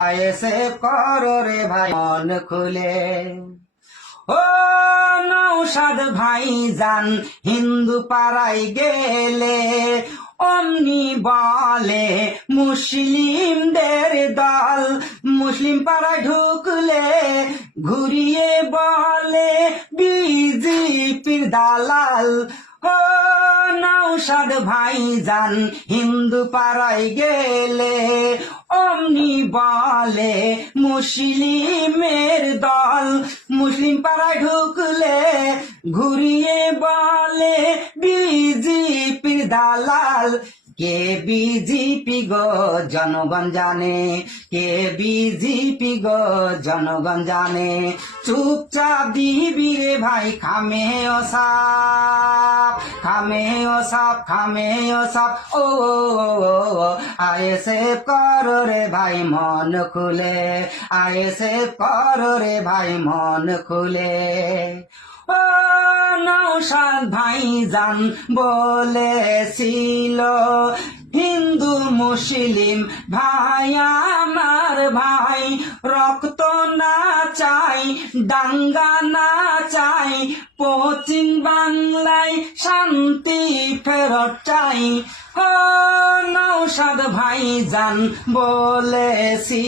এসে করো রে ভাই মন খুলে। ও নৌসাদ ভাই যান হিন্দু পাড়ায় গেলে অমনি বলে মুসলিমদের দল, মুসলিম পাড়ায় ঢুকলে ঘুরিয়ে বলে বিজেপির দালাল। ও নৌসাদ ভাই যান হিন্দু পাড়ায় গেলে অমনি বলে মুসলিমের দল, মুসলিম পাড়ায় ঢুকলে ঘুরিয়ে বলে বিজেপির দালাল। কে বিজেপি গো জনগণ জানে, কে বিজেপি গো জনগণ জানে। চুপচাপ দিবি রে ভাই খামে ও সাপ, খামে ও সাপ, খামে ও সাপ। ও আয়েসে করো রে ভাই মন খুলে, আয়েসে করো রে ভাই মন খুলে। ও নৌসাদ ভাই যান বলেছিল হিন্দু মুসলিম ভাই আমার ভাই, রক্ত না চাই দাঙ্গা না চাই, পশ্চিম বাংলায় শান্তি ফেরত চাই। ও নৌসাদ ভাই যান বলেছি